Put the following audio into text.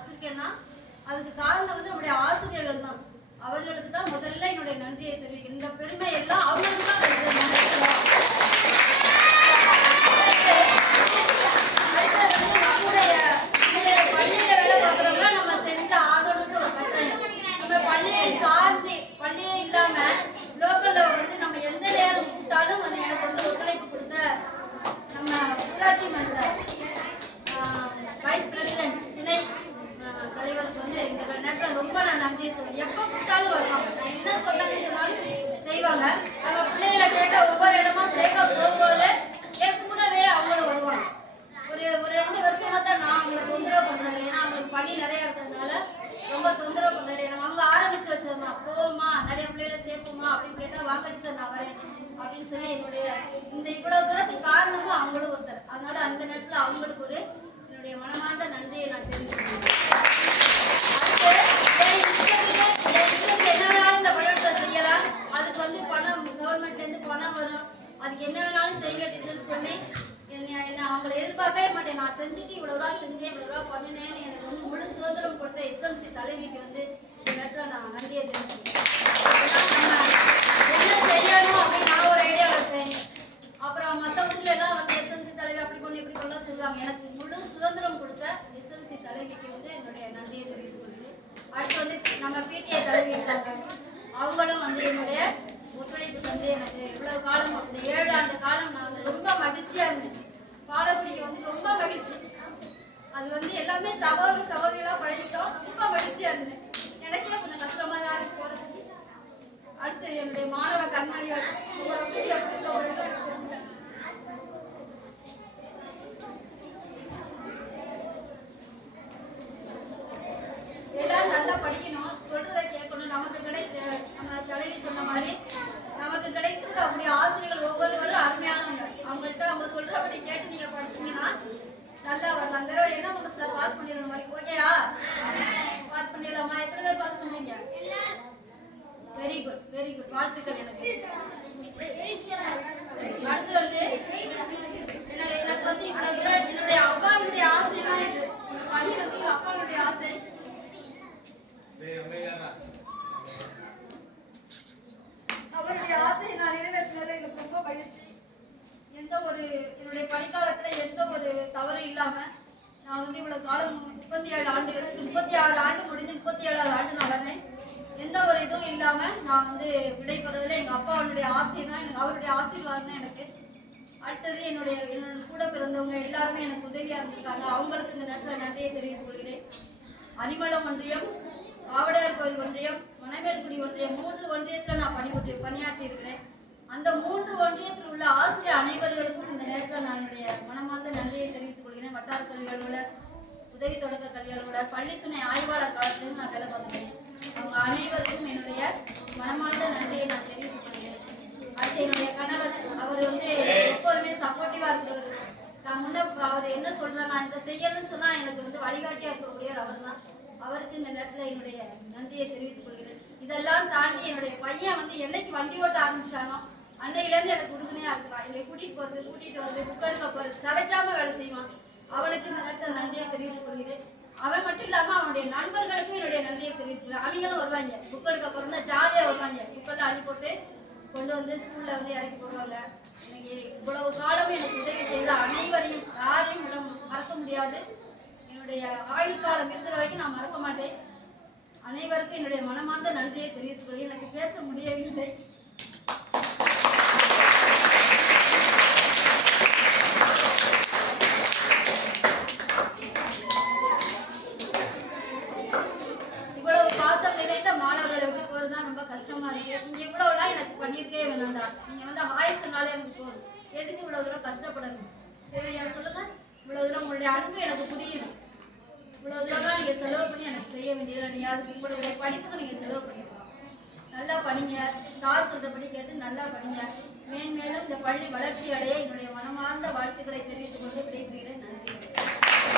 வச்சிருக்கேன்னா அதுக்கு காரணம் வந்து நம்முடைய ஆசிரியர்கள் தான். அவர்களுக்கு தான் முதல்ல என்னுடைய நன்றியை தெரிவிக்கிறேன். இந்த பெருமை எல்லாம் அவங்களுக்கு தான் பள்ளியில வேலை பார்க்குறவங்க நம்ம செஞ்சு ஆகணும்னு ஒரு கட்டாயம். நம்ம பள்ளியை சார்ந்து பள்ளியே இல்லாம லோக்கல்ல வந்து நம்ம எந்த நேரம் கூப்பிட்டாலும் வந்து எனக்கு வந்து ஒத்துழைப்பு கொடுத்த நம்ம ஊராட்சி மன்ற வைஸ் பிரசிடென்ட் துணை தலைவருக்கு வந்து இந்த நேரத்தில் ரொம்ப நான் நன்றியை சொல்றேன். எப்போ கூப்பிட்டாலும் வருவாங்க, நான் என்ன சொல்லணும்னு சொன்னாலும் செய்வாங்க. நம்ம பிள்ளைகளை கேட்க ஒவ்வொரு இடமா சேர்க்க போகும்போது என் கூடவே அவங்களும் வருவாங்க. ஒரு 2 வருஷமா தான் நான் அவங்களை தொந்தரவு பண்றது, ஏன்னா அவங்களுக்கு பணி நிறைய இருக்கிறதுனால ரொம்ப தொந்தரவு பண்றது. அவங்க ஆரம்பிச்சு வச்சிருந்தான், போமா நிறைய பிள்ளைகளை சேர்ப்போமா அப்படின்னு கேட்டா வாங்கடிச்சா நான் வரேன் அப்படின்னு சொல்லி என்னுடைய இந்த இவ்வளவு தூரத்துக்கு காரணமும் அவங்களும் ஒருத்தர். அதனால அந்த நேரத்துல அவங்களுக்கு ஒரு என்னுடைய மனமார்ந்த நன்றியை நான் தெரிஞ்சுக்கிறேன். என் இஷ்டத்துக்கு என்ன வேணாலும் இந்த பள்ளிக்கூடத்தை செய்யலாம், அதுக்கு வந்து பணம் கவர்மெண்ட்ல இருந்து பணம் வரும், அதுக்கு என்ன வேணாலும் செய்யுங்க டீச்சர்னு சொல்லி என்ன அவங்களை எதிர்பார்க்கவே மாட்டேன். நான் செஞ்சுட்டு இவ்வளவு ரூபா செஞ்சேன், இவ்வளவு ரூபா பண்ணினேன்னு எனக்கு வந்து முழு சுதந்திரம் கொடுத்த எஸ்எம்சி தலைவிக்கு வந்து இந்த நேரத்துல நான் நன்றியை தெரிஞ்சுக்கிறேன். என்ன செய்யணும் அப்படின்னு நான் ஒரு ஐடியாவில் இருப்பேன். அப்புறம் மற்றவங்க எல்லாம் வந்து எஸ்எம்சி தலைவி அப்படி கொண்டு இப்படி கொள்ள சொல்லுவாங்க. எனக்கு முழு சுதந்திரம் கொடுத்த எஸ்எம்சி தலைவிக்கு வந்து என்னுடைய நன்றியை தெரிவித்துக் கொள்கிறேன். அடுத்து வந்து நம்ம பிடிஐ தலைவி இருக்காங்க, அவங்களும் வந்து என்னுடைய ஒத்துழைப்பு வந்து எனக்கு இவ்வளவு காலம் இந்த 7 ஆண்டு காலம் நான் வந்து ரொம்ப மகிழ்ச்சியா இருந்தேன். பாலக்குடிக்கு வந்து ரொம்ப மகிழ்ச்சி. அது வந்து எல்லாமே சகோதரிகளா பழகிட்டோம், ரொம்ப மகிழ்ச்சியா இருந்தேன். எனக்கே கொஞ்சம் கஷ்டமா தான் இருக்கு போறதுக்கு. அடுத்து என்னுடைய மாணவ கண்மணிகள் எல்லாரும் நல்லா படிக்கணும், சொல்றதை கேட்கணும். நம்ம தலைவி சொன்ன மாதிரி நமக்கு கிடைத்திருக்கக்கூடிய ஆசிரியர்கள் ஒவ்வொருவரும் அருமையானவங்க. அவங்கள்ட்ட அவங்க சொல்றபடி கேட்டு நீங்க படிச்சீங்கன்னா நல்லா வரலாம். அந்த தடவை என்ன நம்ம பாஸ் பண்ணிடணும் மாதிரி ஓகேயா? பாஸ் பண்ணிடலாமா? எத்தனை பேர் பாஸ் பண்ணுவீங்க? வெரி குட், வெரி குட், வாழ்த்துக்கள். எனக்கு அடுத்து வந்து எனக்கு வந்து என்னுடைய அப்பாவுடைய ஆசை தான் இது பள்ளியில அப்பாவுடைய ஆசை. அவருடைய ஆசையை நான் நிறைவேற்றினது எனக்கு ரொம்ப மகிழ்ச்சி. எந்த ஒரு என்னுடைய பணிக்காலத்துல எந்த ஒரு தவறு இல்லாம நான் வந்து இவ்வளவு காலம் 36 ஆண்டு முடிஞ்சு 37வது ஆண்டு நான் வர்றேன். எந்த ஒரு இதுவும் இல்லாம நான் வந்து விடைபெறதுல எங்க அப்பாவுடைய ஆசை தான், எனக்கு அவருடைய ஆசீர்வாதம் தான் எனக்கு. அடுத்தது என்னுடைய கூட பிறந்தவங்க எல்லாருமே எனக்கு உதவியா இருந்திருக்காங்க. அவங்களுக்கு இந்த நேரத்தில் நன்றியை தெரிவித்துக் கொள்கிறேன். அனிமலம் ஒன்றியம், ஆவடையார் கோயில் ஒன்றியம், மணமேல்குடி ஒன்றியம் 3 ஒன்றியத்தில் நான் பணியாற்றி இருக்கிறேன். அந்த 3 ஒன்றியத்தில் உள்ள ஆசிரியர் அனைவர்களுக்கும் இந்த நேரத்தில் நான் என்னுடைய மனமார்ந்த நன்றியை தெரிவித்துக் கொள்கிறேன். வட்டார கல்வி அலுவலர், உதவி தொடக்க கல்வி அலுவலர், பள்ளித்துணை ஆய்வாளர் காலத்திலிருந்து நான் வேலை பார்த்துக்கிறேன். அவங்க அனைவருக்கும் என்னுடைய மனமார்ந்த நன்றியை நான் தெரிவித்துக் கொள்கிறேன். அடுத்து என்னுடைய கணவர், அவர் வந்து எப்போதுமே சப்போர்ட்டிவா இருக்கிறவர். நான் அவர் என்ன சொல்றேன், நான் இதை செய்யணும்னு சொன்னா எனக்கு வந்து வழிகாட்டியா இருக்கக்கூடியவர் அவர் தான். அவருக்கு இந்த நேரத்தில் என்னுடைய நன்றியை தெரிவித்துக் கொள்கிறேன். இதெல்லாம் தாண்டி என்னுடைய பையன் வந்து என்னைக்கு வண்டி ஓட்ட ஆரம்பிச்சானோ அன்னையிலேருந்து எனக்கு உறுதுணையா இருக்கிறான். என்னை கூட்டிட்டு வந்து புக் எடுக்க போறது சளைக்காம வேலை செய்வான். அவனுக்கு இந்த நேரத்தில் நன்றியை தெரிவித்துக் கொள்கிறேன். அவன் மட்டும் இல்லாம அவனுடைய நண்பர்களுக்கும் என்னுடைய நன்றியை தெரிவித்துக்கிறேன். அவங்களும் வருவாங்க, புக் எடுக்க போறதா ஜாலியா வருவாங்க. இப்பெல்லாம் அள்ளி போட்டு கொண்டு வந்து ஸ்கூல்ல வந்து இறக்கி போடுவாங்க. எனக்கு இவ்வளவு காலம் எனக்கு உதவி செய்த அனைவரையும் யாரையும் மறக்க முடியாது. என்னுடைய ஆயுள் காலம் இருக்கிற வரைக்கும் நான் மறக்க மாட்டேன். அனைவருக்கும் என்னுடைய மனமார்ந்த நன்றியை தெரிவித்துக் கொள்கிறேன். எனக்கு பேச முடியவில்லை. இவ்வளவு பாசம் நிறைந்த மாணவர்களை விட்டு போறதுதான் ரொம்ப கஷ்டமா இருக்கு. நீங்க இவ்வளவுலாம் எனக்கு பண்ணிருக்கே வேணாண்டா, நீங்க வந்து ஹாய் சொன்னாலே எனக்கு போதும், எதுக்கு இவ்வளவு தூரம் கஷ்டப்படணும்? சொல்லுங்க, இவ்வளவு தூரம் உங்களுடைய அன்பு எனக்கு புரியுது. இவ்வளவு தூரம் நீங்க செலவு பண்ணி எனக்கு செய்ய வேண்டியது, நீங்க அதுக்கு உங்களுடைய படிப்புக்கு நீங்க செலவு பண்ணிக்கலாம். நல்லா படிங்க, சார் சொல்றபடி கேட்டு நல்லா படிங்க. மேன்மேலும் இந்த பள்ளி வளர்ச்சி அடைய என்னுடைய மனமார்ந்த வாழ்த்துக்களை தெரிவித்துக் கொண்டு விடைபெறுகிறேன்.